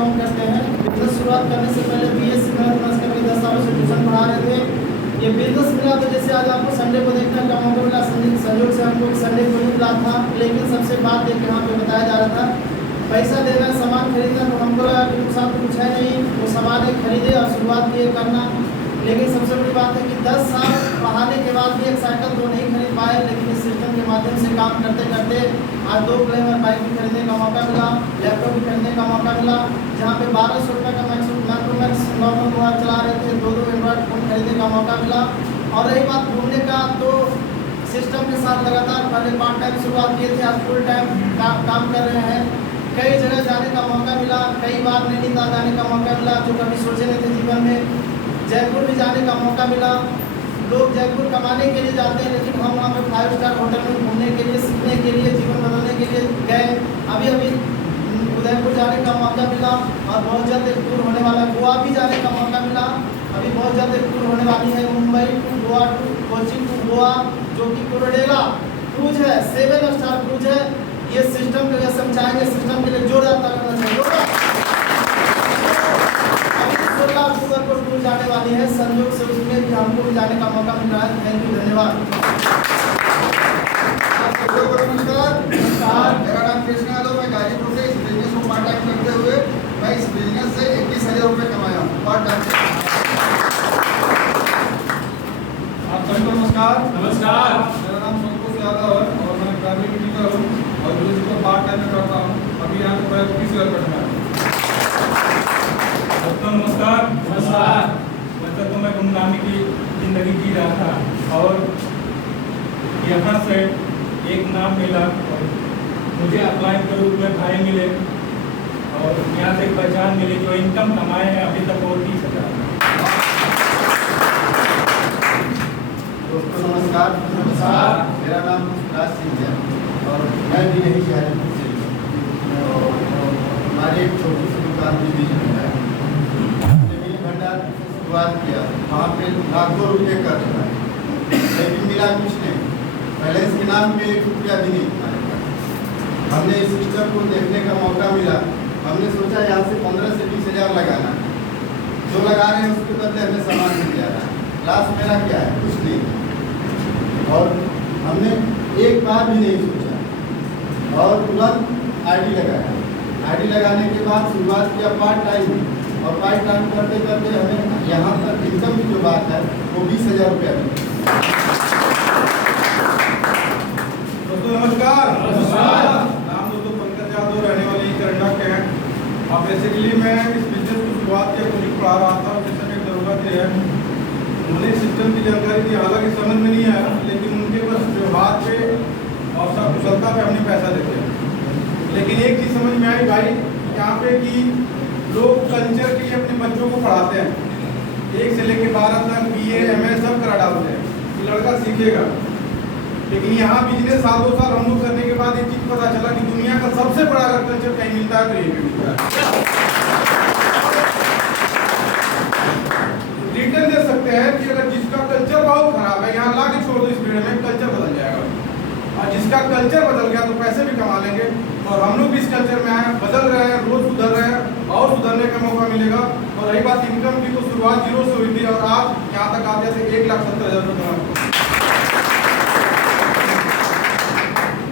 Belong करते हैं। Business शुरुआत करने से पहले BSc मैथमेटिक्स करके 10 सालों से ट्यूशन पढ़ा रहे थे। ये बिजनेस मिला तो जैसे आज आपको संडे को देखने का मौका मिला, संयोग से हमको संडे को नहीं मिला था, लेकिन सबसे बात एक यहाँ पे बताया जा रहा था पैसा देना, सामान खरीदना, तो हमको लगा कि नुकसान तो कुछ है नहीं, वो सामान खरीदे और शुरुआत किए करना। लेकिन सबसे बड़ी बात है कि 10 साल पढ़ाने के बाद भी एक साइकिल तो नहीं खरीद पाए, लेकिन इस सिस्टम के माध्यम से काम करते करते आज 2 ग्लैमर बाइक भी खरीदने का मौका मिला, लैपटॉप भी खरीदने का मौका मिला, जहाँ पे 1200 रुपये का मैक्स नॉर्मल मोबाइल चला रहे थे, 2 एंड्रॉइड फ़ोन खरीदने का मौका मिला। और रही बात घूमने का, तो सिस्टम के साथ लगातार पहले पार्ट टाइम शुरुआत किए थे, आज फुल टाइम काम कर रहे हैं। कई जगह जाने का मौका मिला, कई बार नैनीताल जाने का मौका मिला जो कभी सोचे नहीं थे जीवन में। जयपुर भी जाने का मौका मिला। लोग जयपुर कमाने के लिए जाते हैं, लेकिन हम वहाँ पे 5 स्टार होटल में घूमने के लिए, सीखने के लिए, जीवन बदलने के लिए गए। अभी उदयपुर जाने का मौका मिला और बहुत जल्द एक टूर होने वाला है। गोवा भी जाने का मौका मिला, अभी बहुत जल्द एक टूर होने वाली है, Mumbai to Goa to Cochin to Goa, जो कि कुरडेला क्रूज है, 7 स्टार क्रूज है। ये सिस्टम के जैसे हम चाहेंगे, सिस्टम के लिए जोरदार तालियां चाहिए। अभी 16 अक्टूबर को टूर जाने वाली है, संयोग से उसमें भी हमको भी जाने का मौका मिल रहा है। थैंक यू, धन्यवाद। नमस्कार, मेरा नाम कृष्ण यादव, मैं गाजीपुर से इस बिजनेस को पार्ट टाइम करते हुए मैं इस बिजनेस से 21,000 रुपये कमाया हूँ पार्ट टाइम। आप सभी को नमस्कार। नमस्कार, मेरा नाम संतोष यादव है और मैं प्राइवेट टीचर हूँ और बिजनेस को पार्ट टाइम में करता हूँ। अभी यहाँ पे 21,000 रुपये कमाया। दोस्तों नमस्कार। नमस्कार। वैसे तो मैं गुमनामी की जिंदगी जी रहा था और यहाँ से एक नाम मिला और मुझे अप्लाई के रूप में भाई मिले और यहाँ से एक पहचान मिली। जो इनकम कमाए हैं अभी तक वो 30,000। दोस्तों नमस्कार। नमस्कार। मेरा नाम राज सिंह है और मैं भी यही शहर से हमारी एक छोटी सी दुकान भी बीच में है। मिनी भंडार शुरुआत किया, वहाँ पे लाखों रुपये कर रहा है, लेकिन मिला कुछ नहीं। बैलेंस के नाम पे 1 रुपया भी नहीं हमारे पास। हमने इस सिस्टम को देखने का मौका मिला, हमने सोचा यहाँ से 15 से 20,000 लगाना, जो लगा रहे हैं उसके बदले हमें सामान मिल जा रहा है। लास्ट मेरा क्या है, कुछ नहीं। और हमने एक बार भी नहीं सोचा और तुरंत ID लगाया। ID लगाने के बाद शुरुआत किया पार्ट टाइम, और पार्ट टाइम करते करते हमें यहाँ तक इनकम की जो बात है वो 20,000 रुपया मिली। दोस्तों नमस्कार। नमस्कार। नाम दोस्तों पंकज यादव, रहने वाले करंडा के हैं। अब बेसिकली मैं इस बिजनेस की शुरुआत किया, कोचिंग पढ़ा रहा था और जैसे मेरी ज़रूरत है उन्होंने सिस्टम की जानकारी दी, हालांकि समझ में नहीं आया, लेकिन उनके बस व्यवहार पे और सब कुशलता पे हमने पैसा देते हैं। लेकिन एक चीज़ समझ में आई भाई यहाँ पे कि लोग कल्चर के लिए अपने बच्चों को पढ़ाते हैं, 1 से लेकर 12 तक BA MA सब करा डालते हैं कि लड़का सीखेगा। लेकिन यहाँ बिजनेस साल 2 साल हम लोग करने के बाद एक चीज़ पता चला कि दुनिया का सबसे बड़ा अगर कल्चर कहीं मिलता है तो यही पे मिलता है। रिटर्न दे सकते हैं कि अगर जिसका कल्चर बहुत खराब है यहाँ ला के छोड़ दो, इस पीरियड में कल्चर बदल जाएगा, और जिसका कल्चर बदल गया तो पैसे भी कमा लेंगे। और हम लोग भी इस कल्चर में आए, बदल रहे हैं, रोज सुधर रहे हैं और सुधरने का मौका मिलेगा। और रही बात इनकम की, तो शुरुआत 0 से हुई थी और आज यहाँ तक आते थे 1,70,000 रुपये कमा।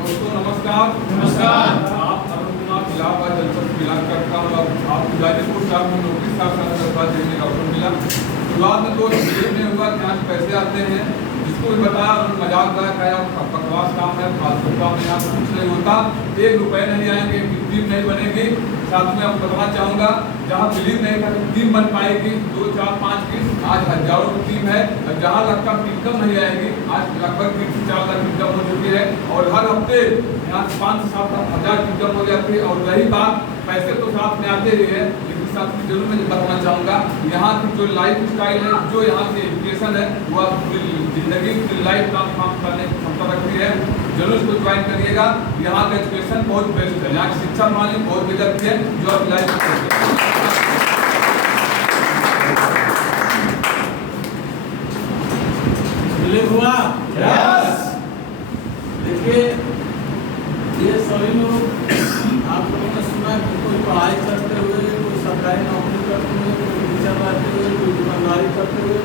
दोस्तों नमस्कार। नमस्कार। आप अरुण कुमार इलाहाबाद जनपद बिलोंग करता हूँ। आप गाजीपुर साहब में नौकरी साहब देखने का अवसर मिला। शुरुआत में तो ये नहीं हुआ कि आज पैसे आते हैं, जिसको भी बताया उन्होंने मजाक बनाया, बकवास काम है, फालतू काम है, यहाँ कुछ नहीं होता, 1 रुपये नहीं आएंगे, टीम नहीं बनेगी। साथ में आपको बताना चाहूँगा, जहाँ बिलीव नहीं था टीम बन पाएगी 2, 4, 5 की, आज हजारों की टीम है। और जहाँ लगता इनकम नहीं आएगी, आज लगभग 3 से 4 लाख इनकम हो चुकी है और हर हफ्ते यहाँ 5 से 7 हज़ार इनकम हो जाती है। और रही बात पैसे तो साथ में आते ही है, लेकिन साथ में जरूर मैं बताना चाहूँगा यहाँ की जो लाइफ स्टाइल है, जो यहाँ की एजुकेशन है, वो आप जिंदगी पूरी लाइफ काम करने की क्षमता रखती है। जरूर इसको ज्वाइन करिएगा। यहाँ का एजुकेशन बहुत बेस्ट है, यहाँ की शिक्षा प्रणाली बहुत बेहतर है जो आप लाइफ हुआ। देखिए ये सभी लोग आप लोगों ने सुना कि कोई पढ़ाई करते हुए, कोई करते हुए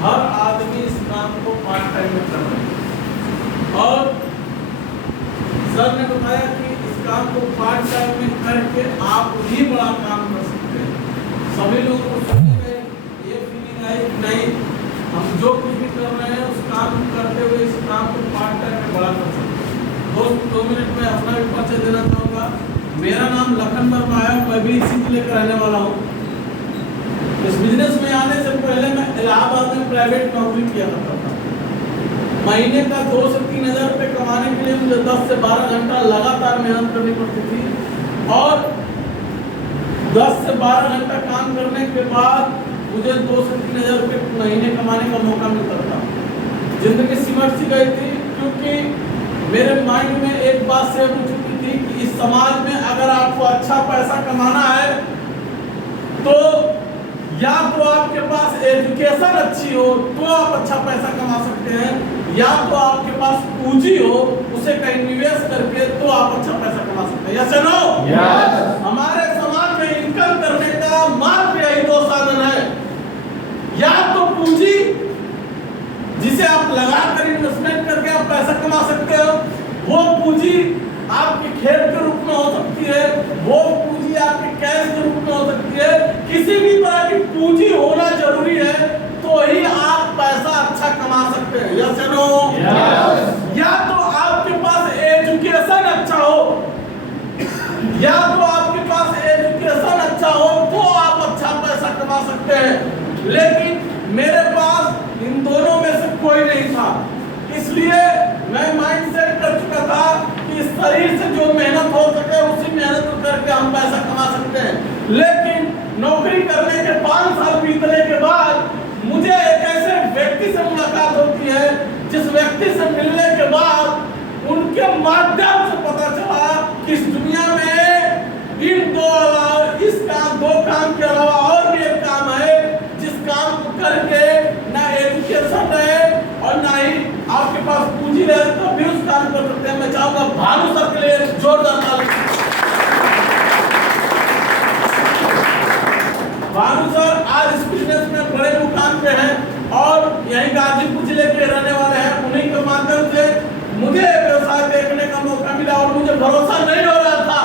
हर आदमी इस काम को पार्ट टाइम में कर रहा है। और सर ने बताया कि इस काम को पार्ट टाइम में करके आप भी बड़ा काम कर सकते हैं। सभी लोगों को सुनने में ये फीलिंग आई कि नहीं, हम जो कुछ भी कर रहे हैं उस काम को करते हुए इस काम को पार्ट टाइम में बड़ा कर सकते हैं। दोस्त 2 मिनट में अपना भी परिचय देना चाहूँगा। मेरा नाम लखन वर्मा है, मैं भी इसी जिले का रहने वाला हूँ। इस बिजनेस में आने से पहले मैं इलाहाबाद में प्राइवेट नौकरी किया करता था। महीने का 2 से 3 हज़ार रुपये कमाने के लिए मुझे 10 से 12 घंटा लगातार मेहनत करनी पड़ती थी और 10 से 12 घंटा काम करने के बाद मुझे 2 से 3 हज़ार रुपये महीने कमाने का मौका मिलता था। जिंदगी सिमट सी गई थी, क्योंकि मेरे माइंड में एक बात सेट हो चुकी थी कि इस समाज में अगर आपको अच्छा पैसा कमाना है तो या तो आपके पास एजुकेशन अच्छी हो तो आप अच्छा पैसा कमा सकते हैं, या तो आपके पास पूंजी हो उसे कहीं निवेश करके तो आप अच्छा पैसा कमा सकते हैं। यस या नो? Yes. हमारे समाज में इनकम करने का मात्र यही 2 साधन है, या तो पूंजी जिसे आप लगाकर इन्वेस्टमेंट करके आप पैसा कमा सकते हो, वो पूंजी आपके खेत के रूप में हो सकती है, वो पूंजी आपके कैश के रूप में हो सकती है। किसी भी तरह की पूंजी होना जरूरी है तो ही आप पैसा अच्छा कमा सकते हैं। यस या नो? या तो आपके पास एजुकेशन अच्छा हो, या तो आपके पास एजुकेशन अच्छा हो तो आप अच्छा पैसा कमा सकते हैं। लेकिन मेरे पास इन दोनों में से कोई नहीं था, इसलिए मैं माइंड सेट कर चुका था कि इस शरीर से जो मेहनत हो सके उसी मेहनत करके हम पैसा कमा सकते हैं। लेकिन नौकरी करने के 5 साल बीतने के बाद मुझे एक ऐसे व्यक्ति से मुलाकात होती है जिस व्यक्ति से मिलने के बाद उनके माध्यम से पता चला कि इस दुनिया में इन 2 काम के अलावा और भी एक काम है जिस काम को करके ना एजुकेशन रहे और ना ही आपके पास पूंजी रहे तो भी उस काम कर सकते हैं। मैं चाहूंगा भानु सर के लिए जोरदार ताली। भानु सर आज इस बिजनेस में बड़े मुकाम पे हैं और यही गाजीपुर जिले के रहने वाले हैं। उन्हीं के माध्यम से मुझे व्यवसाय देखने का मौका मिला और मुझे भरोसा नहीं हो रहा था,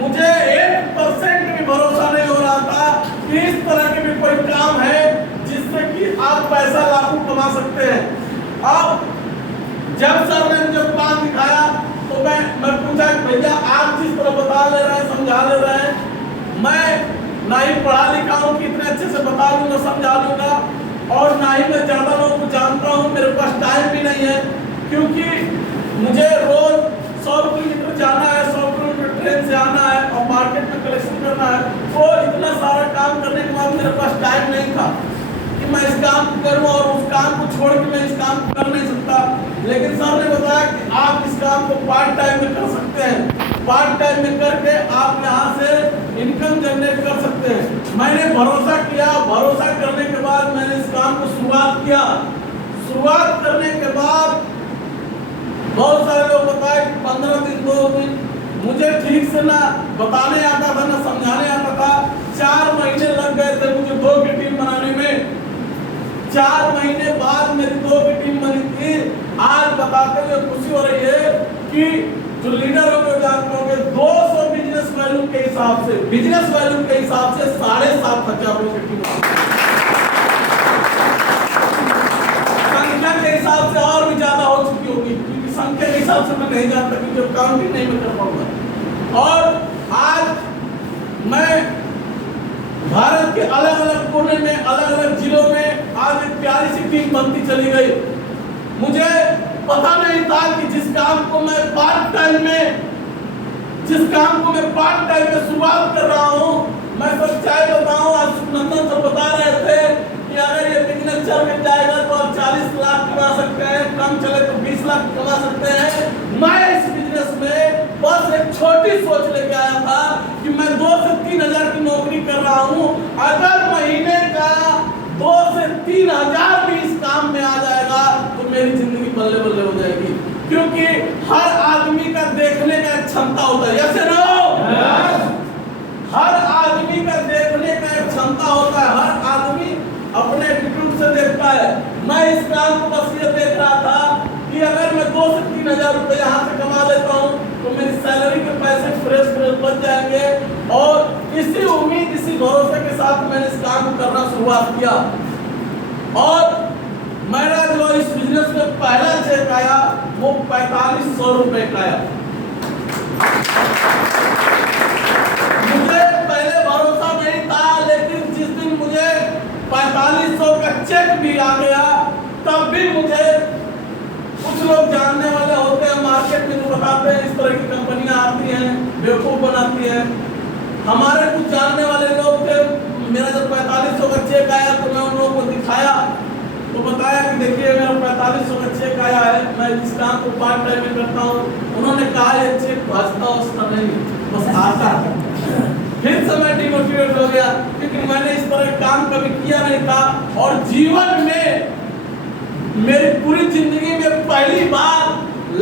मुझे 1% भी भरोसा नहीं हो रहा था कि इस तरह के भी कोई काम है जिससे कि आप पैसा लाखों कमा सकते हैं। अब जब सर ने मुझे प्लान दिखाया तो मैं पूछा कि भैया आप जिस तरह बता ले रहे हैं, समझा ले रहे हैं, मैं ना ही पढ़ा लिखा हूँ कि इतने अच्छे से बता दूंगा, समझा दूंगा, और ना ही मैं ज़्यादा लोगों को जानता हूँ, मेरे पास टाइम भी नहीं है, क्योंकि मुझे रोज 100 किलोमीटर जाना है, 100 किलोमीटर ट्रेन से आना है और मार्केट में कलेक्शन करना है। तो इतना सारा काम करने के बाद मेरे पास टाइम नहीं था कि मैं इस काम को करूं और उस काम को छोड़ के मैं इस काम को कर नहीं सकता। लेकिन सर ने बताया कि आप इस काम को पार्ट टाइम में कर सकते हैं, पार्ट टाइम में करके आप यहाँ से इनकम जनरेट कर सकते हैं। मैंने भरोसा किया, भरोसा करने के बाद मैंने इस काम को शुरुआत किया। शुरुआत करने के बाद बहुत सारे लोग बताए कि 15 दिन 2 दिन मुझे ठीक से ना बताने आता था ना समझाने आता था। 4 महीने लग गए थे मुझे 2 की टीम बनाने में। 4 महीने बाद मेरी 2 की टीम बनी थी। आज बताते हुए खुशी हो रही है कि जो लीडर होंगे जानते होंगे 200 बिजनेस वैल्यू के हिसाब से 7,500 लोगों की टीम संख्या के हिसाब से और भी ज्यादा हो चुकी होगी, क्योंकि संख्या के हिसाब से मैं नहीं जानता क्योंकि काउंटिंग नहीं कर पाऊंगा। और आज मैं भारत के अलग अलग कोने में, अलग अलग जिलों में आज एक प्यारी सी टीम बनती चली गई। मुझे पता नहीं था कि जिस काम को मैं पार्ट टाइम में शुरुआत कर रहा हूँ, मैं सच्चाई बताऊँ, आज सुनंदन सर बता रहे थे कि अगर ये बिजनेस चल के जाएगा तो आप 40 लाख कमा सकते हैं, कम चले तो 20 लाख कमा सकते हैं। मैं इस बिजनेस में बस एक छोटी सोच लेके आया था कि मैं 2 से 3 हजार की नौकरी कर रहा हूँ, अगर महीने का 2 से 3 हजार भी इस काम में आ जाएगा तो मेरी जिंदगी बल्ले बल्ले हो जाएगी। क्योंकि हर आदमी का देखने का एक क्षमता होता है, यस या नो? हर आदमी का देखने का एक क्षमता होता है। हर आदमी अपने एटीट्यूड से देखता है। मैं इस काम को बस ये देख रहा था कि अगर मैं 2 से 3 हजार रुपये यहाँ से कमा लेता हूँ तो मेरी सैलरी के पैसे फ्रेश बच जाएंगे, और इसी उम्मीद, इसी भरोसे के साथ मैंने इस काम को करना शुरुआत किया। और मेरा जो इस बिजनेस में पहला चेक आया वो 4500 रुपए का आया। मुझे पहले भरोसा नहीं था, लेकिन जिस दिन मुझे 4500 का चेक भी आ गया तब भी मुझे कुछ लोग जानने वाले होते हैं मार्केट में जो बताते हैं इस तरह की कंपनियां आती हैं, बेवकूफ बनाती हैं। हमारे कुछ जानने वाले लोग थे। मेरा जब 4500 का चेक आया तो मैं उन लोगों को दिखाया, तो बताया कि देखिए मेरा 4500 का चेक आया है, मैं इस काम को पार्ट टाइम में करता हूँ। उन्होंने कहा ये चेक भाजता उसका नहीं, बस आता है। फिर से मैं डिमोटिवेट हो गया, क्योंकि मैंने इस तरह काम कभी किया नहीं था। और जीवन में मेरी पूरी जिंदगी में पहली बार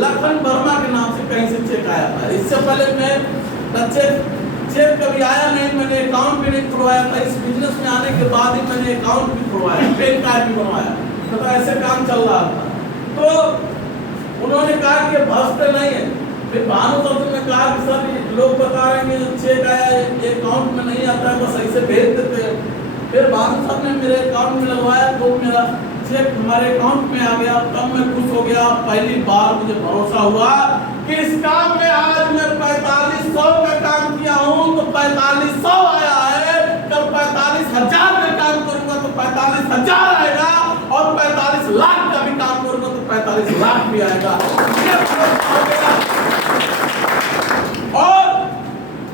लखन वर्मा के नाम से कहीं से चेक आया था। इससे पहले मैं चेक कभी आया नहीं, मैंने अकाउंट भी नहीं खुलवाया था। इस बिजनेस में आने के बाद ही मैंने अकाउंट भी खुलवाया, पैन कार्ड भी बनवाया, तो ऐसे काम चल रहा था। तो उन्होंने कहा कि ये भ्रष्ट नहीं है। फिर भानु सर ने कहा कि सर लोग बता रहे हैं कि चेक आया ये अकाउंट में नहीं आता है, बस ऐसे भेज देते हैं। फिर भानु सर ने मेरे अकाउंट में लगवाया तो मेरा चेक हमारे अकाउंट में आ गया, तब मैं खुश हो गया। पहली बार मुझे भरोसा हुआ कि इस काम में आज मैं 4500 का काम किया हूँ तो 4500 आया है, कल 45,000 का काम करूंगा तो 45,000 आएगा, और 45 लाख का भी काम करूंगा तो 45 लाख भी आएगा। और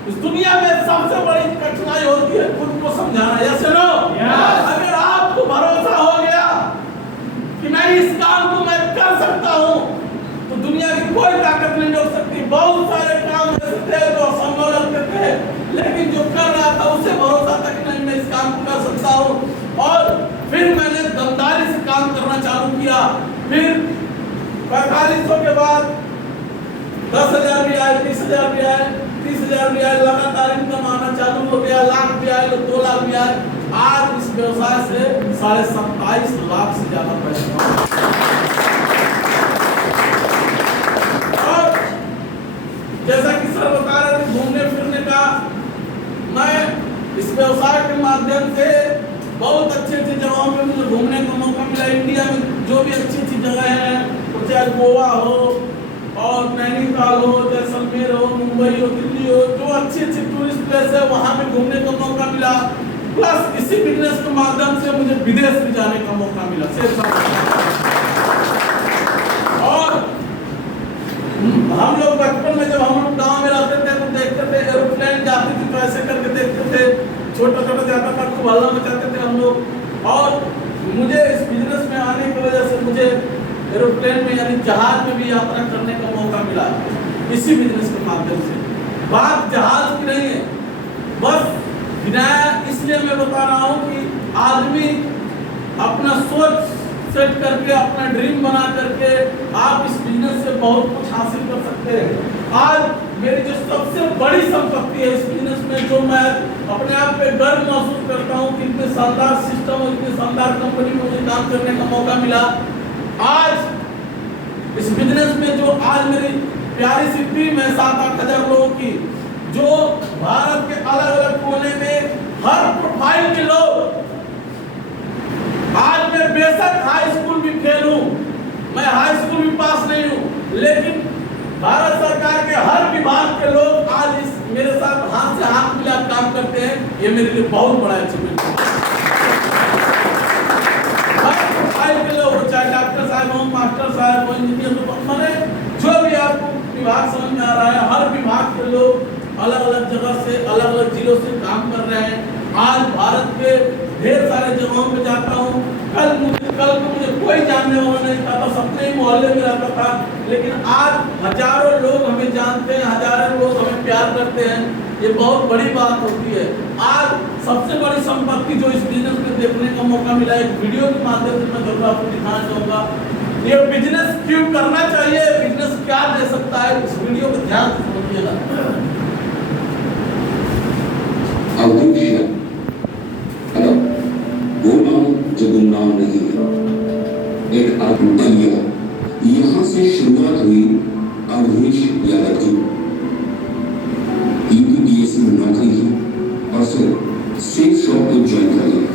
इस दुनिया में सबसे बड़ी कठिनाई होती है खुद को समझाना। Yes no? अगर आपको भरोसा हो गया कि मैं इस काम को मैं कर सकता हूँ तो दुनिया की कोई ताकत नहीं रोक सकती। बहुत सारे काम ऐसे थे जो असंभव लगते थे, लेकिन जो कर रहा था उसे भरोसा था कि नहीं मैं इस काम को कर सकता हूँ। और फिर मैंने दमदारी से काम करना चालू किया। फिर 4500 के बाद 10,000 भी आए, 20,000 भी आए, 30,000 भी आए, लगातार इनकम आना चालू हो गया। लाख भी आए, 2 लाख भी आए। आज इस व्यवसाय से 27.5 लाख से ज्यादा पैसा। और जैसा कि सर बता रहे थे घूमने फिरने का, मैं इस व्यवसाय के माध्यम से बहुत अच्छी जगहों पे मुझे घूमने का मौका मिला। इंडिया में जो भी अच्छी जगह हैं, चाहे गोवा हो और नैनीताल हो, जैसलमेर हो, मुंबई हो, दिल्ली हो, जो अच्छी टूरिस्ट प्लेस है वहाँ पे घूमने का मौका मिला। प्लस इसी बिजनेस के माध्यम से मुझे विदेश भी जाने का मौका मिला। और हम लोग बचपन में जब हम लोग गाँव में रहते थे तो देखते थे एरोप्लेन जाती थी तो ऐसे करके देखते थे, छोटा छोटा जाता था, खूब हल्ला मचाते थे हम लोग। और मुझे इस बिजनेस में आने की वजह से मुझे एरोप्लेन में यानी जहाज में भी यात्रा करने का मौका मिला इसी बिजनेस के माध्यम से। बात जहाज की नहीं है, बस गिनाया इसलिए मैं बता रहा हूँ कि आदमी अपना सोच सेट करके, अपना ड्रीम बना करके आप इस बिजनेस से बहुत कुछ हासिल कर सकते हैं। आज मेरी जो सबसे बड़ी संपत्ति है इस बिजनेस में, जो मैं अपने आप पे गर्व महसूस करता हूँ कि इतने शानदार सिस्टम और इतनी शानदार कंपनी में मुझे काम करने का मौका मिला। आज इस बिजनेस में जो आज मेरी प्यारी सी टीम है 7-8 हजार लोगों की, जो भारत के अलग अलग कोने में हर प्रोफाइल के लोग। आज मैं बेशक हाई स्कूल भी फेल हूँ, मैं हाई स्कूल भी पास नहीं हूँ, लेकिन भारत सरकार के हर विभाग के लोग आज इस मेरे साथ हाथ से हाथ मिला काम करते हैं। ये मेरे लिए बहुत बड़ा अचीवमेंट है। हर प्रोफाइल के लोग, चाहे डॉक्टर साहब हो, मास्टर साहब हो, इंजीनियर हो, मैंने जो भी आपको विभाग समझ में आ रहा है, हर विभाग के लोग अलग अलग जगह से, अलग अलग जिलों से काम कर रहे हैं। आज भारत के ढेर सारे जगहों पे जाता हूँ। कल तो मुझे कोई जानने वाला नहीं था, बस अपने ही मोहल्ले में रहता था, लेकिन आज हजारों लोग हमें जानते हैं, हजारों लोग हमें प्यार करते हैं। ये बहुत बड़ी बात होती है। आज सबसे बड़ी संपत्ति जो इस बिजनेस में देखने का मौका मिला, एक वीडियो के माध्यम से मैं जरूर आपको दिखाना चाहूँगा। ये बिजनेस क्यों करना चाहिए, बिजनेस क्या दे सकता है, इस वीडियो को ध्यान से समझिएगा। Hello, Guna. नाम नहीं है, एक बलिया। यहाँ से शुरुआत हुई अवधेश यादव की। यूपीपीएससी में नौकरी की और फिर सेफ शॉप को ज्वाइन कर लिया।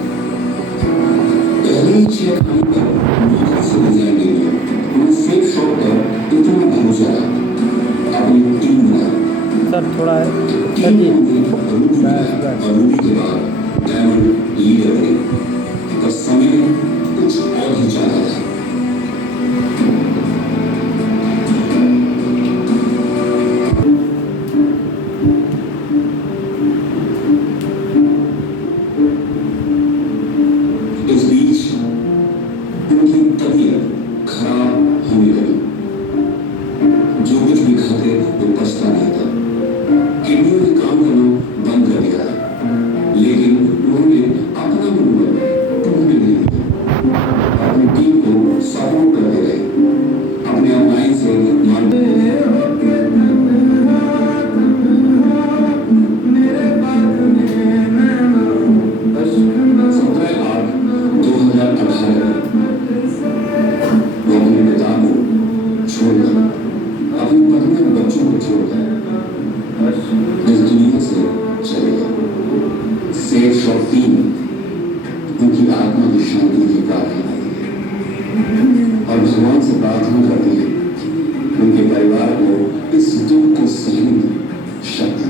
पहले ही 6 खाने पर नौकरी से रिजाइन ले लिया। उन्हें सेफ शॉप पर इतना भरोसा रहा, अपनी टीम बनाई। सर थोड़ा और रूबी के बाद डायमंड लीडर बने। पर समय कुछ और ही चाह रहा था। इस बीच उनकी तबीयत खराब होने लगी। जो कुछ भी खाते वो पचता नहीं था। किडनियों ने काम करना बंद कर दिया, लेकिन उन्होंने अपना मनोबल टूटने नहीं दिया। अपनी टीम को सपोर्ट करते रहे, अपने अपलाइन से मान 17/8/2018 वो अपने पिता को छोड़कर, अपनी पत्नी और बच्चों को छोड़कर इस दुनिया से चले गए। सेफ शॉप टीम उनकी आत्मा की शांति की प्रार्थना और भगवान से प्रार्थना करती है उनके परिवार को इस दुख को सहने की शक्ति।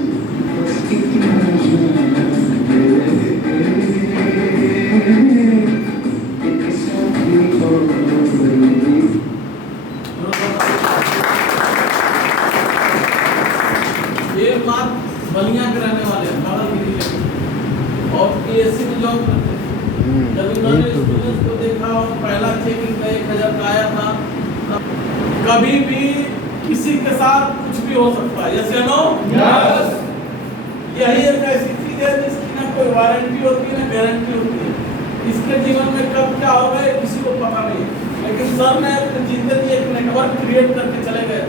ये बात बलिया के रहने वाले हैं, बारागिरी के, और पीएससी में जॉब करते हैं। जब इन्होंने स्टूडेंट्स को देखा और पहला चेकिंग का 1000 का आया था, कभी भी किसी के साथ कुछ भी हो सकता है। यस या नो? यस। यही एक ऐसी चीज है जिसकी ना कोई वारंटी होती है ना गारंटी होती है। इसके जीवन में कब क्या होगा ये किसी को पता नहीं है, लेकिन सर ने जीते जी एक नेटवर्क क्रिएट करके चले गए।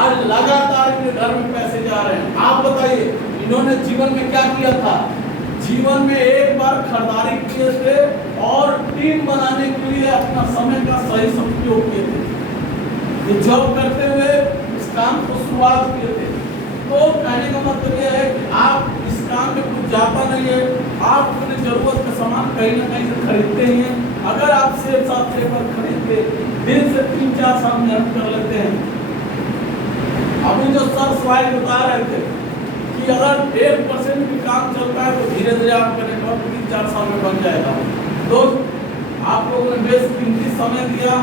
आज लगातार इनके घर में पैसे जा रहे हैं। आप बताइए इन्होंने जीवन में क्या किया था? जीवन में एक बार खरीदारी किए थे और टीम बनाने के लिए अपना समय का सही सदुपयोग किए थे। ये जॉब करते हुए इस काम को शुरुआत किए थे। तो कहने का मतलब यह है कि आप इस काम में कुछ जाता नहीं है, आप अपने जरूरत का सामान कहीं ना कहीं से खरीदते ही हैं। अगर आप सेफ साथ सेफ खरीद के दिन से 3-4 साल मेहनत कर लेते हैं। अभी जो सर स्लाइड बता रहे थे कि अगर 1% भी काम चलता है तो धीरे धीरे आपका नेटवर्क 3-4 साल में बन जाएगा। तो आप लोगों ने बेस कीमती समय दिया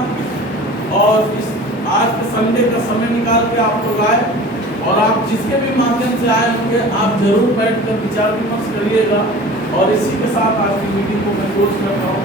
और इस आज के संडे का समय निकाल के आप लोग आए, और आप जिसके भी माध्यम से आए होंगे आप जरूर बैठकर विचार विमर्श करिएगा। और इसी के साथ आज की मीटिंग को मैं क्लोज करता हूँ।